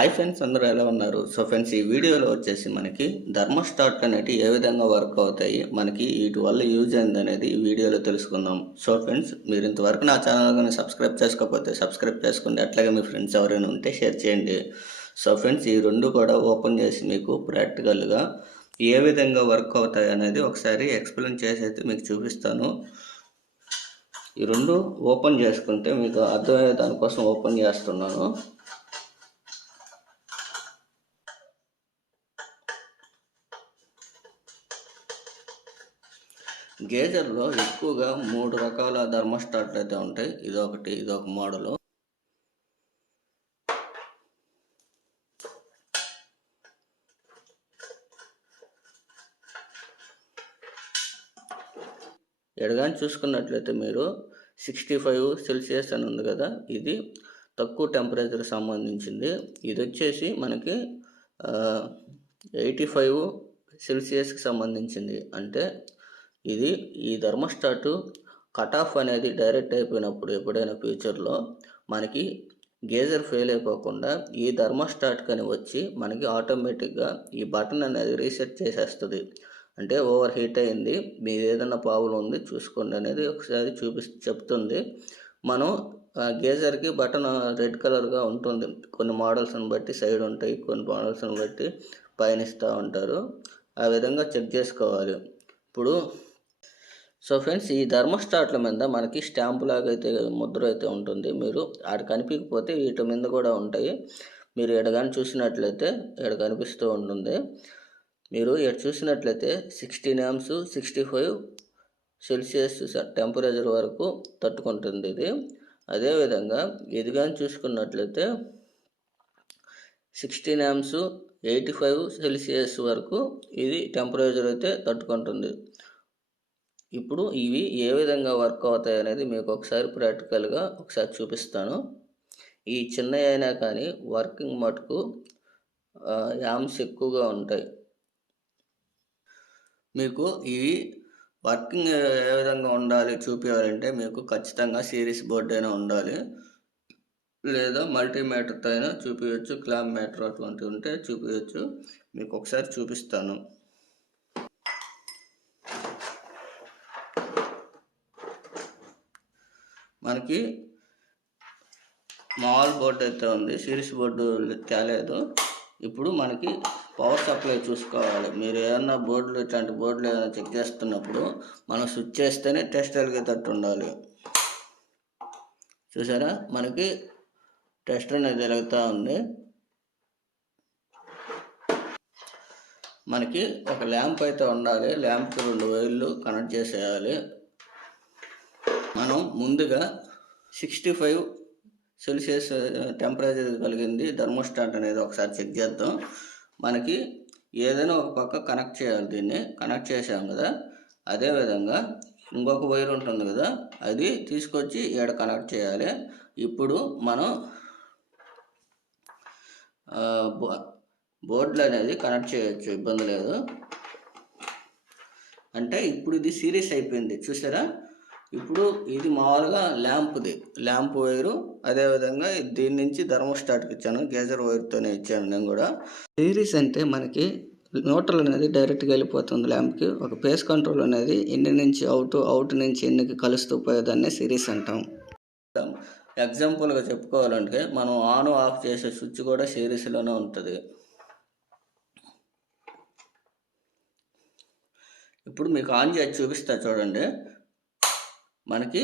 Hi friends, అందరూ ఎలా ఉన్నారు? సో ఫ్రెండ్స్, ఈ వీడియోలో వచ్చేసి మనకి థర్మోస్టాట్లు అనేవి ఏ విధంగా వర్క్ అవుతాయి, మనకి వీటి వల్ల యూజ్ అయింది అనేది ఈ వీడియోలో తెలుసుకుందాం. సో ఫ్రెండ్స్, మీరు ఇంతవరకు నా ఛానల్ కానీ సబ్స్క్రైబ్ చేసుకోకపోతే సబ్స్క్రైబ్ చేసుకోండి. అట్లాగే మీ ఫ్రెండ్స్ ఎవరైనా ఉంటే షేర్ చేయండి. సో ఫ్రెండ్స్, ఈ రెండు కూడా ఓపెన్ చేసి మీకు ప్రాక్టికల్గా ఏ విధంగా వర్క్ అవుతాయి అనేది ఒకసారి ఎక్స్ప్లెయిన్ చేసి అయితే మీకు చూపిస్తాను. ఈ రెండు ఓపెన్ చేసుకుంటే మీకు అర్థమయ్యే దానికోసం ఓపెన్ చేస్తున్నాను. గేజర్లో ఎక్కువగా 3 రకాల థర్మోస్టాట్లు అయితే ఉంటాయి. ఇదొక మోడలు. ఎడగాని చూసుకున్నట్లయితే మీరు 65 సెల్సియస్ అని ఉంది కదా, ఇది తక్కువ టెంపరేచర్ సంబంధించింది. ఇది వచ్చేసి మనకి 85 సెల్సియస్కి సంబంధించింది. అంటే ఈ థర్మోస్టాట్ కట్ ఆఫ్ అనేది డైరెక్ట్ అయిపోయినప్పుడు ఎప్పుడైనా ఫ్యూచర్లో మనకి గేజర్ ఫెయిల్ అయిపోకుండా ఈ థర్మోస్టాట్ కని వచ్చి మనకి ఆటోమేటిక్గా ఈ బటన్ అనేది రీసెట్ చేసేస్తుంది. అంటే ఓవర్ హీట్ అయింది, మీది ఏదైనా ప్రాబ్లం ఉంది చూసుకోండి అనేది ఒకసారి చెప్తుంది. మనం గేజర్కి బటన్ రెడ్ కలర్గా ఉంటుంది. కొన్ని మోడల్స్ని బట్టి సైడ్ ఉంటాయి, కొన్ని మోడల్స్ని బట్టి పైన ఇస్తూ ఉంటారు. ఆ విధంగా చెక్ చేసుకోవాలి. ఇప్పుడు సో ఫ్రెండ్స్, ఈ థర్మోస్టాట్ల మీద మనకి స్టాంపు లాగా అయితే ముద్ర అయితే ఉంటుంది. మీరు ఆడ కనిపించకపోతే వీటి మీద కూడా ఉంటాయి. మీరు ఎడగాని చూసినట్లయితే ఇక్కడ కనిపిస్తూ ఉంటుంది. మీరు ఇక్కడ చూసినట్లయితే 16 amps 65 సెల్సియస్ టెంపరేచర్ వరకు తట్టుకుంటుంది ఇది. అదేవిధంగా ఇది కానీ చూసుకున్నట్లయితే 16 amps 85 సెల్సియస్ వరకు ఇది టెంపరేచర్ అయితే తట్టుకుంటుంది. ఇప్పుడు ఇవి ఏ విధంగా వర్క్ అవుతాయి అనేది మీకు ఒకసారి ప్రాక్టికల్గా ఒకసారి చూపిస్తాను. ఈ చిన్నవి అయినా కానీ వర్కింగ్ మటుకు యామ్స్ ఎక్కువగా ఉంటాయి. మీకు ఇవి వర్కింగ్ ఏ విధంగా ఉండాలి చూపించాలంటే మీకు ఖచ్చితంగా సిరీస్ బోర్డు అయినా ఉండాలి, లేదా మల్టీమీటర్తో అయినా చూపించవచ్చు, క్లాంప్ మీటర్ అటువంటివి ఉంటే చూపించవచ్చు. మీకు ఒకసారి చూపిస్తాను. మనకి మామూలు బోర్డు అయితే ఉంది, సిరీస్ బోర్డు తేలేదు. ఇప్పుడు మనకి పవర్ సప్లై చూసుకోవాలి. మీరు ఏదన్నా బోర్డులు ఇట్లాంటి బోర్డులు ఏదైనా చెక్ చేస్తున్నప్పుడు మనం స్విచ్ చేస్తేనే టెస్ట్ వెలిగేటట్టు ఉండాలి. చూసారా, మనకి టెస్ట్ అనేది వెలుగుతూ ఉంది. మనకి ఒక ల్యాంప్ అయితే ఉండాలి. ల్యాంప్కి 2 వైర్లు కనెక్ట్ చేసేయాలి. మనం ముందుగా 65 సెల్సియస్ టెంపరేచర్ కలిగింది థర్మోస్టాట్ అనేది ఒకసారి చెక్ చేద్దాం. మనకి ఏదైనా ఒక పక్క కనెక్ట్ చేయాలి. దీన్ని కనెక్ట్ చేసాం కదా, అదేవిధంగా ఇంకొక వైర్ ఉంటుంది కదా, అది తీసుకొచ్చి ఇక్కడ కనెక్ట్ చేయాలి. ఇప్పుడు మనం బోర్డులు అనేది కనెక్ట్ చేయొచ్చు, ఇబ్బంది లేదు. అంటే ఇప్పుడు ఇది సిరీస్ అయిపోయింది చూసారా. ఇప్పుడు ఇది మామూలుగా ల్యాంప్ వైరు. అదేవిధంగా దీని నుంచి థర్మోస్టాట్కి ఇచ్చాను, గేజర్ వైర్తోనే ఇచ్చాను నేను కూడా. సిరీస్ అంటే మనకి న్యూట్రల్ అనేది డైరెక్ట్గా వెళ్ళిపోతుంది ల్యాంప్కి. ఒక పేస్ కంట్రోల్ అనేది ఇన్ని నుంచి అవుట్ నుంచి ఇన్నికి కలుస్తూ పోయేదాన్ని సిరీస్ అంటాం. ఎగ్జాంపుల్గా చెప్పుకోవాలంటే మనం ఆన్ ఆఫ్ చేసే స్విచ్ కూడా సిరీస్లోనే ఉంటుంది. ఇప్పుడు మీకు ఆన్ చేసి చూపిస్తా చూడండి. మనకి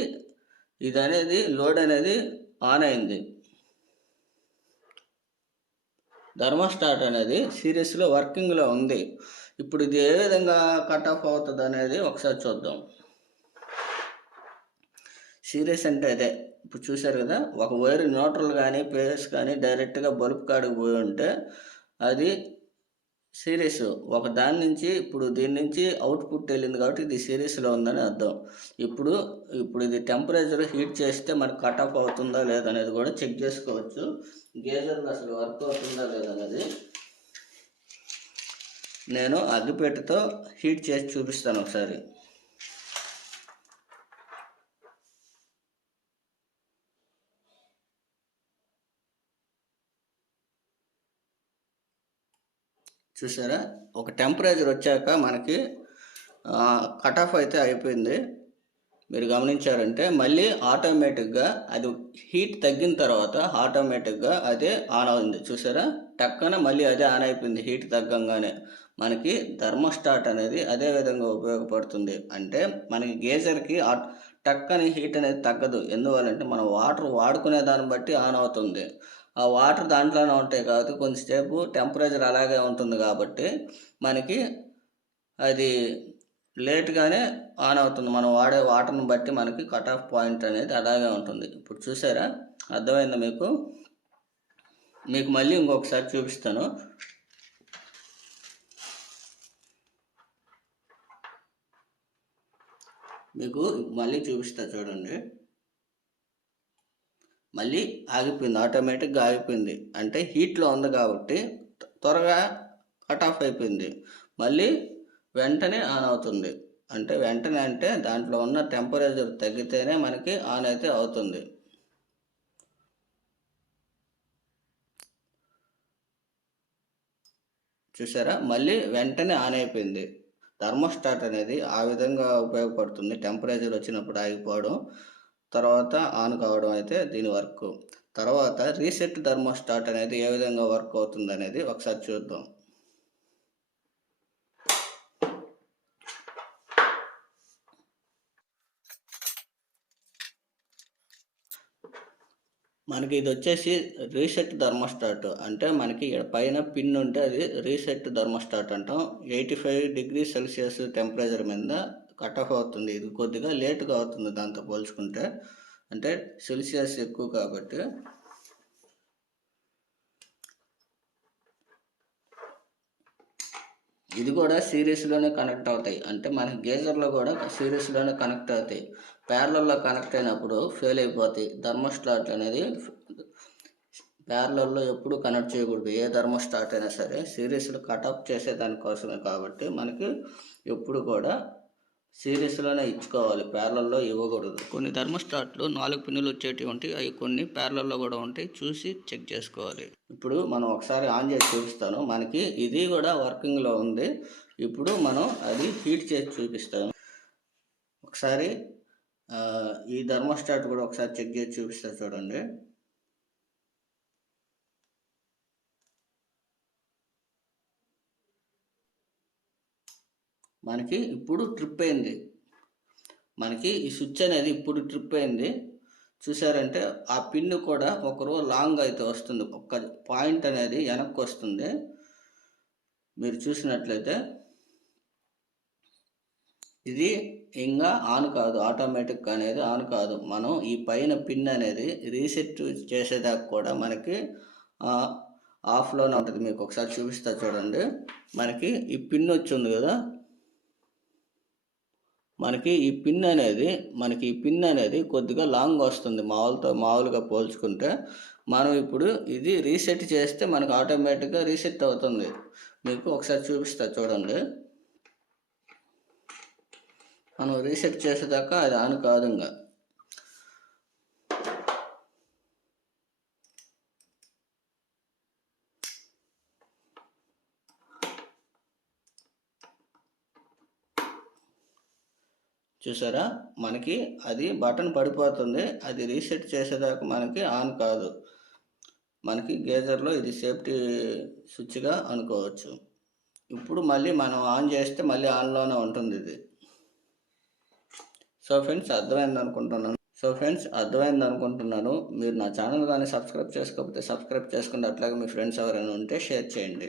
ఇది అనేది లోడ్ అనేది ఆన్ అయింది. థర్మోస్టాట్ అనేది సిరీస్లో వర్కింగ్లో ఉంది. ఇప్పుడు ఇది ఏ విధంగా కట్ ఆఫ్ అవుతుంది అనేది ఒకసారి చూద్దాం. సిరీస్ అంటే అదే, ఇప్పుడు చూసారు కదా, ఒక వైర్ న్యూట్రల్ కానీ పేస్ కానీ డైరెక్ట్గా బల్బ్ కాడికి పోయి ఉంటే అది సిరీస్. ఒక దాని నుంచి ఇప్పుడు దీని నుంచి అవుట్పుట్ వెళ్ళింది కాబట్టి ఇది సిరీస్లో ఉందని అర్థం. ఇప్పుడు ఇది టెంపరేచర్ హీట్ చేస్తే మనకు కట్ ఆఫ్ అవుతుందా లేదనేది కూడా చెక్ చేసుకోవచ్చు. గేజర్లో అసలు వర్క్ అవుతుందా లేదనేది నేను అగ్గిపెట్టెతో హీట్ చేసి చూపిస్తాను ఒకసారి. చూసారా, ఒక టెంపరేచర్ వచ్చాక మనకి కట్ ఆఫ్ అయితే అయిపోయింది. మీరు గమనించారంటే మళ్ళీ ఆటోమేటిక్గా అది హీట్ తగ్గిన తర్వాత ఆటోమేటిక్గా అదే ఆన్ అయింది. చూసారా, టక్కన మళ్ళీ అదే ఆన్ అయిపోయింది హీట్ తగ్గంగానే. మనకి థర్మోస్టాట్ అనేది అదే విధంగా ఉపయోగపడుతుంది. అంటే మనకి గేజర్కి టక్కని హీట్ అనేది తగ్గదు. ఎందువల్లంటే మనం వాటర్ వాడుకునే దాన్ని బట్టి ఆన్ అవుతుంది. ఆ వాటర్ దాంట్లోనే ఉంటాయి కాబట్టి కొంచెంసేపు టెంపరేచర్ అలాగే ఉంటుంది కాబట్టి మనకి అది లేట్గానే ఆన్ అవుతుంది. మనం వాడే వాటర్ని బట్టి మనకి కట్ ఆఫ్ పాయింట్ అనేది అలాగే ఉంటుంది. ఇప్పుడు చూసారా, అర్థమైందా మీకు? మీకు మళ్ళీ ఇంకొకసారి చూపిస్తాను. మీకు మళ్ళీ చూపిస్తా చూడండి. మళ్ళీ ఆగిపోయింది, ఆటోమేటిక్గా ఆగిపోయింది. అంటే హీట్లో ఉంది కాబట్టి త్వరగా కట్ ఆఫ్ అయిపోయింది. మళ్ళీ వెంటనే ఆన్ అవుతుంది. అంటే వెంటనే అంటే దాంట్లో ఉన్న టెంపరేచర్ తగ్గితేనే మనకి ఆన్ అయితే అవుతుంది. చూసారా, మళ్ళీ వెంటనే ఆన్ అయిపోయింది. థర్మోస్టాట్ అనేది ఆ విధంగా ఉపయోగపడుతుంది. టెంపరేచర్ వచ్చినప్పుడు ఆగిపోవడం, తర్వాత ఆన్ కావడం అయితే దీని వర్క్. తర్వాత రీసెట్ థర్మోస్టాట్ అనేది ఏ విధంగా వర్క్ అవుతుంది అనేది ఒకసారి చూద్దాం. మనకి ఇది వచ్చేసి రీసెట్ థర్మోస్టాట్. అంటే మనకి పైన పిన్ ఉంటే అది రీసెట్ థర్మోస్టాట్ అంటాం. 85°C టెంపరేచర్ మీద కట్ ఆఫ్ అవుతుంది. ఇది కొద్దిగా లేట్గా అవుతుంది దాంతో పోల్చుకుంటే, అంటే సెల్సియస్ ఎక్కువ కాబట్టి. ఇది కూడా సిరీస్లోనే కనెక్ట్ అవుతాయి. అంటే మనకి గేజర్లో కూడా సిరీస్లోనే కనెక్ట్ అవుతాయి. ప్యారలల్లో కనెక్ట్ అయినప్పుడు ఫెయిల్ అయిపోతాయి. థర్మోస్టాట్ అనేది ప్యారలల్లో ఎప్పుడు కనెక్ట్ చేయకూడదు. ఏ థర్మోస్టాట్ అయినా సరే సిరీస్లో కట్ ఆఫ్ చేసే దానికోసమే కాబట్టి మనకి ఎప్పుడు కూడా సిరీస్లోనే ఇచ్చుకోవాలి, ప్యారలల్లో ఇవ్వకూడదు. కొన్ని థర్మోస్టాట్లు 4 పిన్నులు వచ్చేటివి ఉంటాయి, అవి కొన్ని ప్యారలల్లో కూడా ఉంటాయి, చూసి చెక్ చేసుకోవాలి. ఇప్పుడు మనం ఒకసారి ఆన్ చేసి చూపిస్తాను. మనకి ఇది కూడా వర్కింగ్లో ఉంది. ఇప్పుడు మనం అది హీట్ చేసి చూపిస్తాను. ఒకసారి ఈ థర్మోస్టాట్ కూడా ఒకసారి చెక్ చేసి చూపిస్తాను చూడండి. మనకి ఇప్పుడు ట్రిప్ అయింది. మనకి ఈ స్విచ్ అనేది ఇప్పుడు ట్రిప్ అయింది. చూసారంటే ఆ పిన్ కూడా ఒక రో లాంగ్ అయితే వస్తుంది, ఒక పాయింట్ అనేది వెనక్కి వస్తుంది. మీరు చూసినట్లయితే ఇది ఇంకా ఆన్ కాదు, ఆటోమేటిక్ అనేది ఆన్ కాదు. మనం ఈ పైన పిన్ అనేది రీసెట్ చేసేదాకా కూడా మనకి ఆఫ్లోనే ఉంటుంది. మీకు ఒకసారి చూపిస్తా చూడండి. మనకి ఈ పిన్ వచ్చింది కదా, మనకి ఈ పిన్ అనేది కొద్దిగా లాంగ్ వస్తుంది మామూలుగా పోల్చుకుంటే. మనం ఇప్పుడు ఇది రీసెట్ చేస్తే మనకు ఆటోమేటిక్గా రీసెట్ అవుతుంది. మీకు ఒకసారి చూపిస్తా చూడండి. మనం రీసెట్ చేసేదాకా అది ఆన్ కాదు. ఇంకా చూసారా, మనకి అది బటన్ పడిపోతుంది. అది రీసెట్ చేసేదాకా మనకి ఆన్ కాదు. మనకి గేజర్లో ఇది సేఫ్టీ స్విచ్గా అనుకోవచ్చు. ఇప్పుడు మళ్ళీ మనం ఆన్ చేస్తే మళ్ళీ ఆన్లోనే ఉంటుంది ఇది. సో ఫ్రెండ్స్, అర్థమైంది అనుకుంటున్నాను. మీరు నా ఛానల్ కానీ సబ్స్క్రైబ్ చేసుకోకపోతే సబ్స్క్రైబ్ చేసుకోండి. అట్లాగే మీ ఫ్రెండ్స్ ఎవరైనా ఉంటే షేర్ చేయండి.